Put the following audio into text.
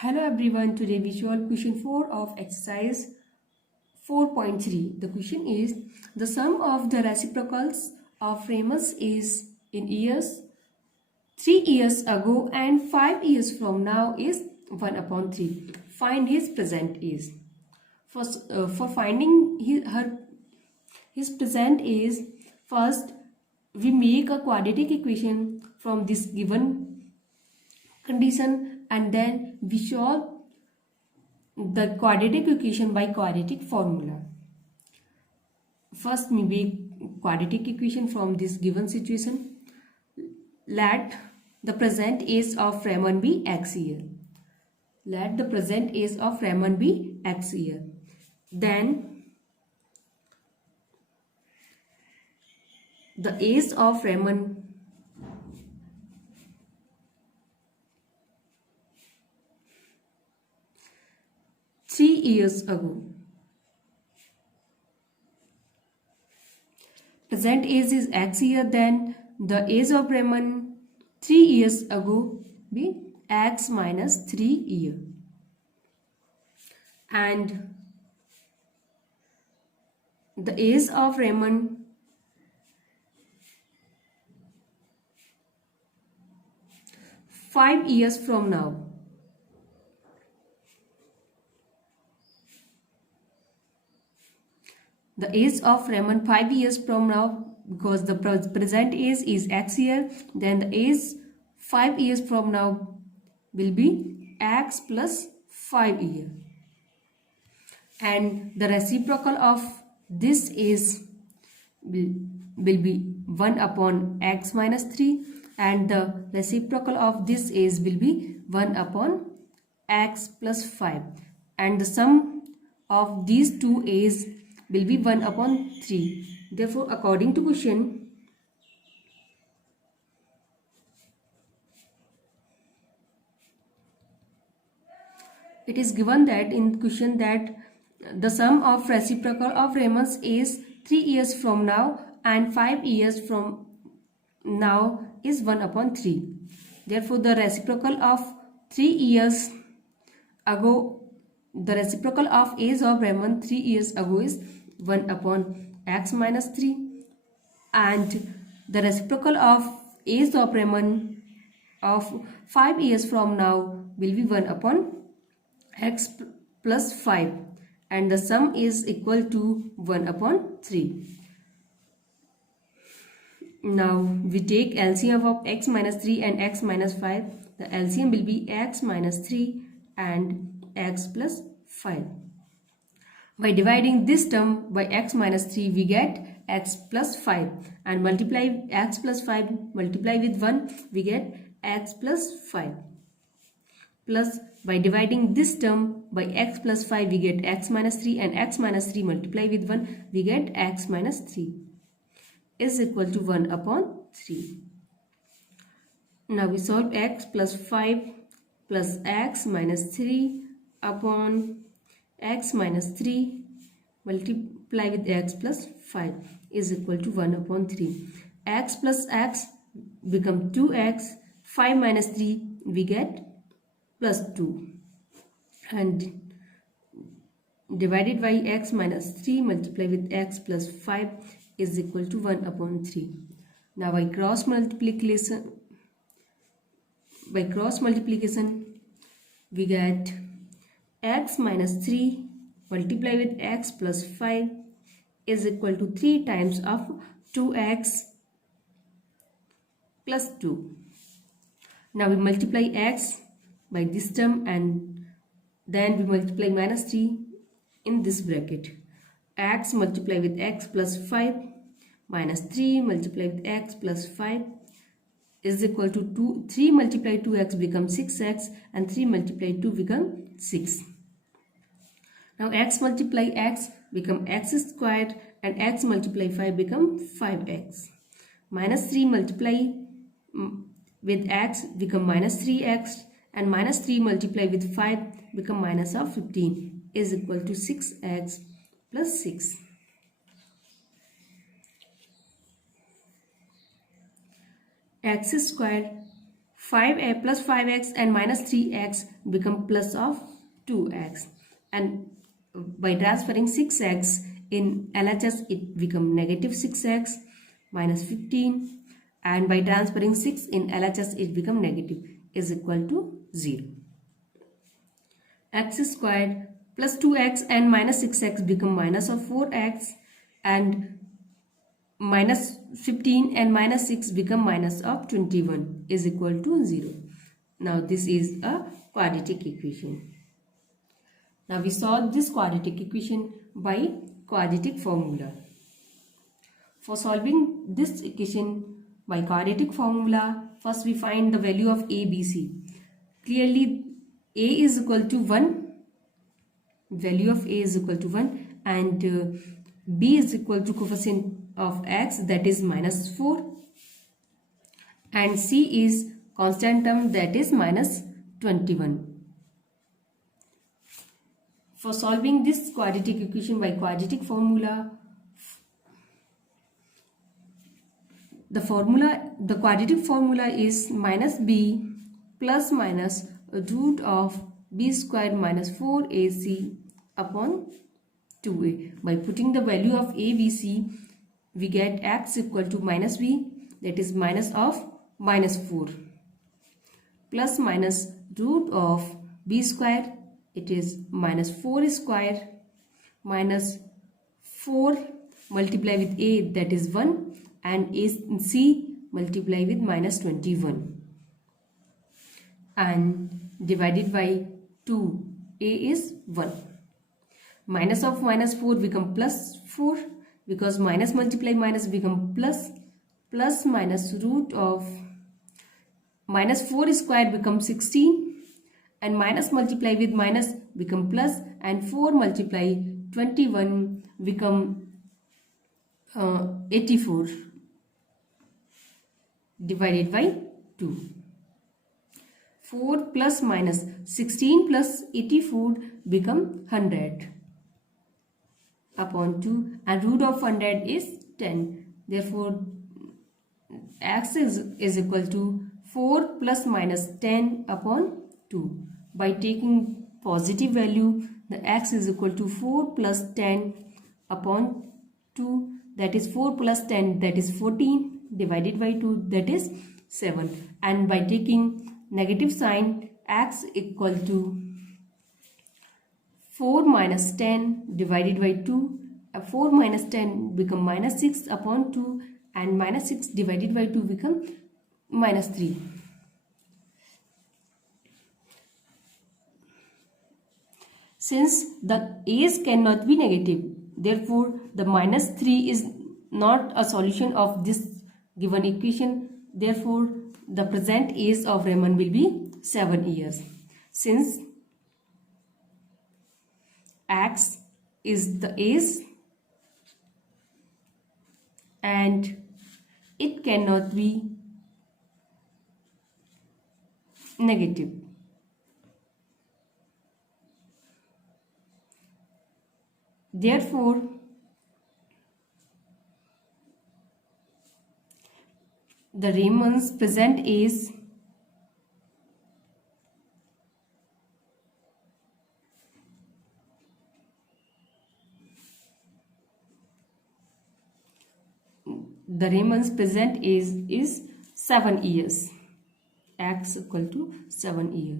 Hello everyone, today we solve question 4 of exercise 4.3. The question is, the sum of the reciprocals of Remus is in years 3 years ago and 5 years from now is 1 upon 3. Find his present age. For finding his present age, first we make a quadratic equation from this given condition and then we solve the quadratic equation by quadratic formula. First we make quadratic equation from this given situation. Let the present age of Raymond be x year. Let the present age of Raymond be x year. Then the age of Raymond three years ago. Present age is x year, then the age of Raymond 3 years ago be x minus 3 year. And the age of Raymond five years from now. The age of Raymond 5 years from now, because the present age is x year, then the age 5 years from now will be x plus 5 year. And the reciprocal of this is will be 1 upon x minus 3, and the reciprocal of this is will be 1 upon x plus 5, and the sum of these two is will be 1 upon 3. Therefore, according to question, it is given that in question that the sum of reciprocal of Raymond's is 3 years from now and 5 years from now is 1 upon 3. Therefore, the reciprocal of 3 years ago, the reciprocal of age of Raymond 3 years ago is 1 upon x minus 3, and the reciprocal of age of Raymond of 5 years from now will be 1 upon x plus 5, and the sum is equal to 1 upon 3. Now we take LCM of x minus 3 and x minus 5. The LCM will be x minus 3 and x plus 5. By dividing this term by x minus 3, we get x plus 5, and multiply x plus 5 multiply with 1, we get x plus 5. Plus by dividing this term by x plus 5, we get x minus 3, and x minus 3 multiply with 1, we get x minus 3 is equal to 1 upon 3. Now we solve x plus 5 plus x minus 3 upon x minus 3 multiply with x plus 5 is equal to 1 upon 3. X plus x become 2x, 5 minus 3 we get plus 2, and divided by x minus 3 multiply with x plus 5 is equal to 1 upon 3. Now by cross multiplication we get x minus 3 multiply with x plus 5 is equal to 3 times of 2x plus 2. Now we multiply x by this term and then we multiply minus 3 in this bracket. X multiply with x plus 5 minus 3 multiply with x plus 5 is equal to 2. 3 multiply 2x become 6x, and 3 multiply 2 become 6. Now x multiply x become x squared, and x multiply 5 become 5x. Minus 3 multiply with x become minus 3x, and minus 3 multiply with 5 become minus of 15 is equal to 6x plus 6. X squared 5 plus 5x and minus 3x become plus of 2x, and by transferring 6x in LHS it become negative 6x minus 15, and by transferring 6 in LHS it become negative is equal to 0. X squared plus 2x and minus 6x become minus of 4x, and minus 15 and minus 6 become minus of 21 is equal to 0. Now this is a quadratic equation. Now we solve this quadratic equation by quadratic formula. For solving this equation by quadratic formula, first we find the value of a, b, c. Clearly a is equal to 1, value of a is equal to 1, and b is equal to coefficient of x, that is minus 4, and c is constant term, that is minus 21. For solving this quadratic equation by quadratic formula, the quadratic formula is minus b plus minus root of b squared minus 4ac upon 2a. By putting the value of a, b, c, we get x equal to minus b, that is minus of minus 4, plus minus root of b square, it is minus 4 square, minus 4 multiply with a, that is 1, and c multiply with minus 21, and divided by 2, a is 1. Minus of minus 4 become plus 4, because minus multiply minus become plus, plus minus root of minus 4 square become 16, and minus multiply with minus become plus, and 4 multiply 21 become 84 divided by 2. 4 plus minus 16 plus 84 become 100 upon 2, and root of 100 is 10. Therefore, x is equal to 4 plus minus 10 upon 2. By taking positive value, the x is equal to 4 plus 10 upon 2, that is 4 plus 10, that is 14, divided by 2, that is 7. And by taking negative sign, x equal to 4 minus 10 divided by 2, 4 minus 10 become minus 6 upon 2, and minus 6 divided by 2 become minus 3. Since the a's cannot be negative, therefore the minus 3 is not a solution of this given equation. Therefore, the present age of Raymond will be 7 years. Since x is the age and it cannot be negative, therefore the Raymond's present age is 7 years. X equal to 7 years.